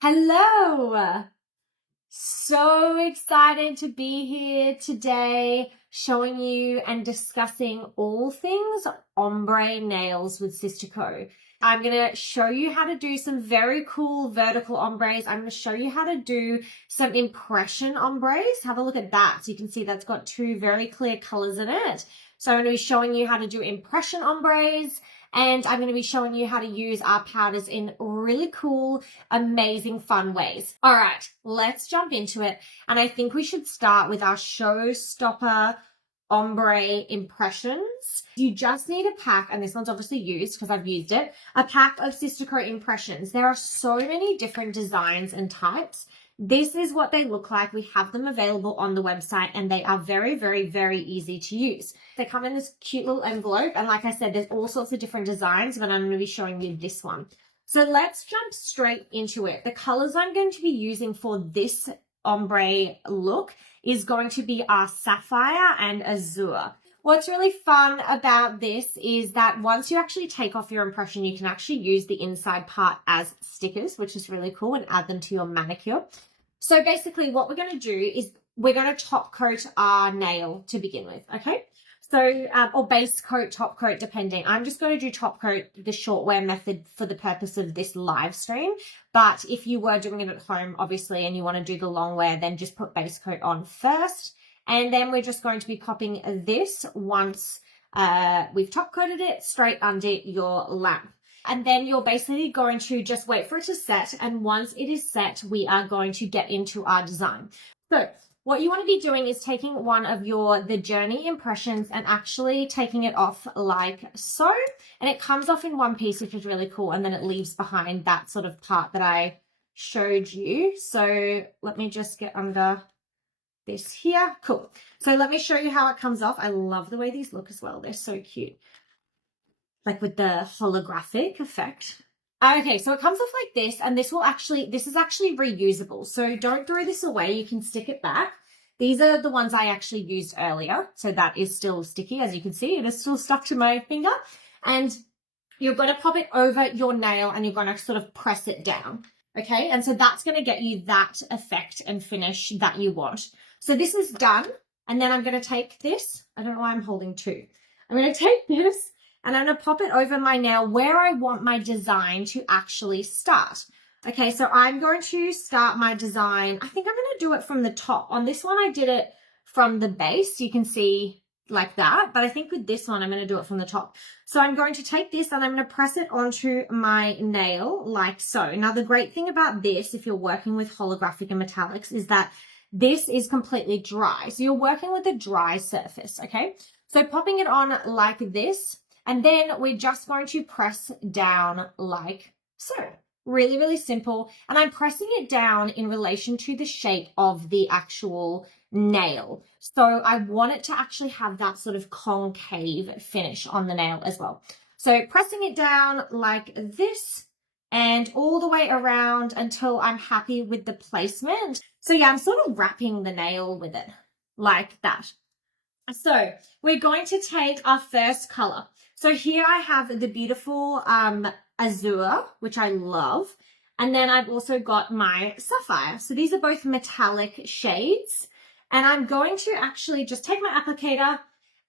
Hello! So excited to be here today showing you and discussing all things ombre nails with Sistaco. I'm going to show you how to do some very cool vertical ombres. I'm going to show you how to do some impression ombres. Have a look at that. So you can see that's got two very clear colors in it. So I'm going to be showing you how to do impression ombres. And I'm going to be showing you how to use our powders in really cool, amazing, fun ways. All right, let's jump into it. And I think we should start with our showstopper ombre impressions. You just need a pack, and this one's obviously used because I've used it, a pack of Sistaco impressions. There are so many different designs and types. This is what they look like. We have them available on the website and they are very, very, very easy to use. They come in this cute little envelope. And like I said, there's all sorts of different designs, but I'm going to be showing you this one. So let's jump straight into it. The colors I'm going to be using for this ombre look is going to be our sapphire and azure. What's really fun about this is that once you actually take off your impression, you can actually use the inside part as stickers, which is really cool, and add them to your manicure. So basically what we're going to do is we're going to top coat our nail to begin with, okay? So, or base coat, top coat, depending. I'm just going to do top coat the short wear method for the purpose of this live stream. But if you were doing it at home, obviously, and you want to do the long wear, then just put base coat on first. And then we're just going to be popping this once we've top coated it straight under your lamp. And then you're basically going to just wait for it to set. And once it is set, we are going to get into our design. So what you want to be doing is taking one of the journey impressions and actually taking it off like so. And it comes off in one piece, which is really cool. And then it leaves behind that sort of part that I showed you. So let me just get under this here. Cool. So let me show you how it comes off. I love the way these look as well. They're so cute. Like with the holographic effect. Okay, so it comes off like this, and this is actually reusable. So don't throw this away. You can stick it back. These are the ones I actually used earlier. So that is still sticky. As you can see, it is still stuck to my finger. And you're going to pop it over your nail and you're going to sort of press it down. Okay, and so that's going to get you that effect and finish that you want. So this is done. And then I'm going to take this. I don't know why I'm holding two. I'm going to take this and I'm going to pop it over my nail where I want my design to actually start. Okay, so I'm going to start my design. I think I'm going to do it from the top. On this one, I did it from the base. You can see like that. But I think with this one, I'm going to do it from the top. So I'm going to take this and I'm going to press it onto my nail like so. Now, the great thing about this, if you're working with holographic and metallics, is that this is completely dry. So you're working with a dry surface, okay? So popping it on like this. And then we're just going to press down like so. Really, really simple. And I'm pressing it down in relation to the shape of the actual nail. So I want it to actually have that sort of concave finish on the nail as well. So pressing it down like this and all the way around until I'm happy with the placement. So yeah, I'm sort of wrapping the nail with it like that. So we're going to take our first color. So here I have the beautiful azure, which I love. And then I've also got my sapphire. So these are both metallic shades. And I'm going to actually just take my applicator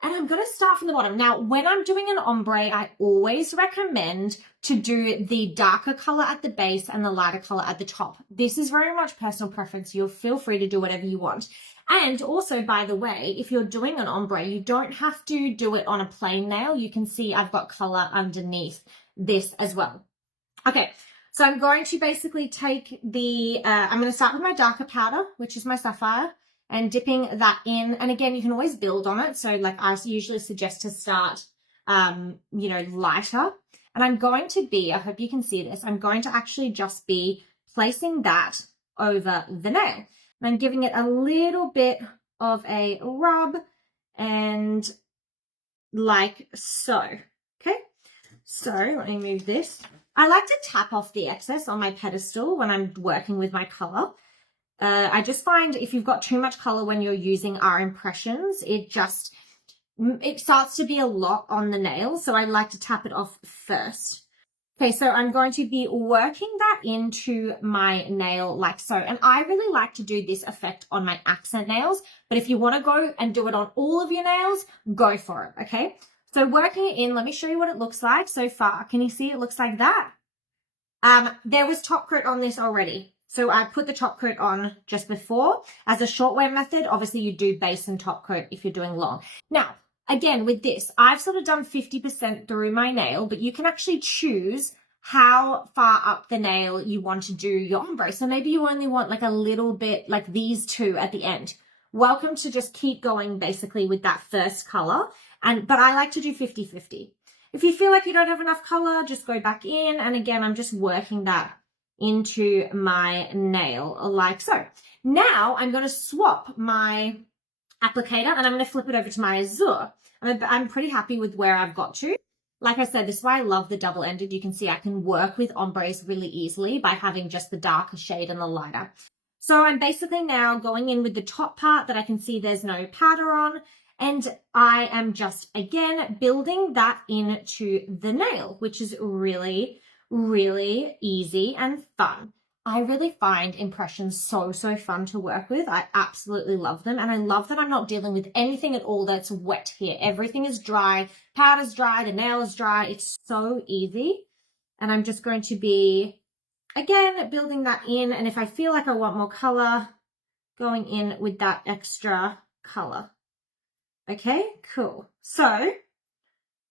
and I'm going to start from the bottom. Now, when I'm doing an ombre, I always recommend to do the darker color at the base and the lighter color at the top. This is very much personal preference. You'll feel free to do whatever you want. And also, by the way, if you're doing an ombre, you don't have to do it on a plain nail. You can see I've got color underneath this as well. Okay, so I'm going to basically take I'm going to start with my darker powder, which is my sapphire, and dipping that in. And again, you can always build on it. So like I usually suggest to start, lighter. And I'm going to be, I hope you can see this, I'm going to actually just be placing that over the nail. And I'm giving it a little bit of a rub and like so. Okay, so let me move this. I like to tap off the excess on my pedestal when I'm working with my color. I just find if you've got too much color when you're using our impressions, it starts to be a lot on the nail. So I like to tap it off first. Okay, so I'm going to be working that into my nail like so. And I really like to do this effect on my accent nails, but if you want to go and do it on all of your nails, go for it, okay? So working it in, let me show you what it looks like so far. Can you see it looks like that? There was top coat on this already. So I put the top coat on just before. As a short wear method, obviously you do base and top coat if you're doing long. Now, again, with this, I've sort of done 50% through my nail, but you can actually choose how far up the nail you want to do your ombre. So maybe you only want like a little bit like these two at the end. Welcome to just keep going basically with that first color. But I like to do 50-50. If you feel like you don't have enough color, just go back in. And again, I'm just working that into my nail like so. Now I'm going to swap my applicator and I'm going to flip it over to my Azure. I'm pretty happy with where I've got to. Like I said, this is why I love the double-ended. You can see I can work with ombres really easily by having just the darker shade and the lighter. So I'm basically now going in with the top part that I can see there's no powder on. And I am just, again, building that into the nail, which is really, really easy and fun. I really find impressions so fun to work with. I absolutely love them. And I love that I'm not dealing with anything at all that's wet here. Everything is dry. Powder's dry. The nail is dry. It's so easy. And I'm just going to be, again, building that in. And if I feel like I want more color, going in with that extra color. Okay, cool. So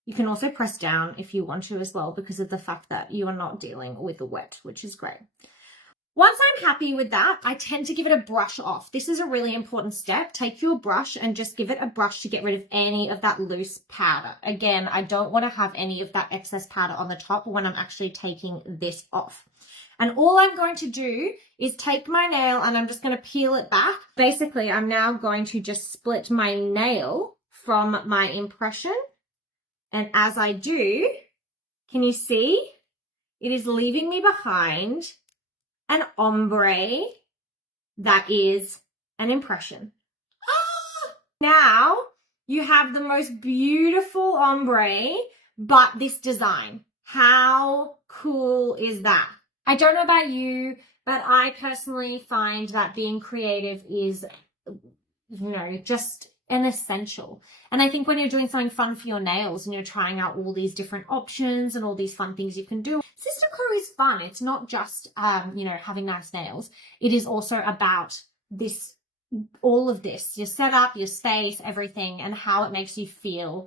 you can also press down if you want to as well because of the fact that you are not dealing with the wet, which is great. Once I'm happy with that, I tend to give it a brush off. This is a really important step. Take your brush and just give it a brush to get rid of any of that loose powder. Again, I don't want to have any of that excess powder on the top when I'm actually taking this off. And all I'm going to do is take my nail and I'm just going to peel it back. Basically, I'm now going to just split my nail from my impression. And as I do, can you see? It is leaving me behind an ombre that is an impression. Now you have the most beautiful ombre, but this design. How cool is that? I don't know about you, but I personally find that being creative is, just an essential. And I think when you're doing something fun for your nails and you're trying out all these different options and all these fun things you can do, Sistaco is fun. It's not just, having nice nails. It is also about this, all of this, your setup, your space, everything, and how it makes you feel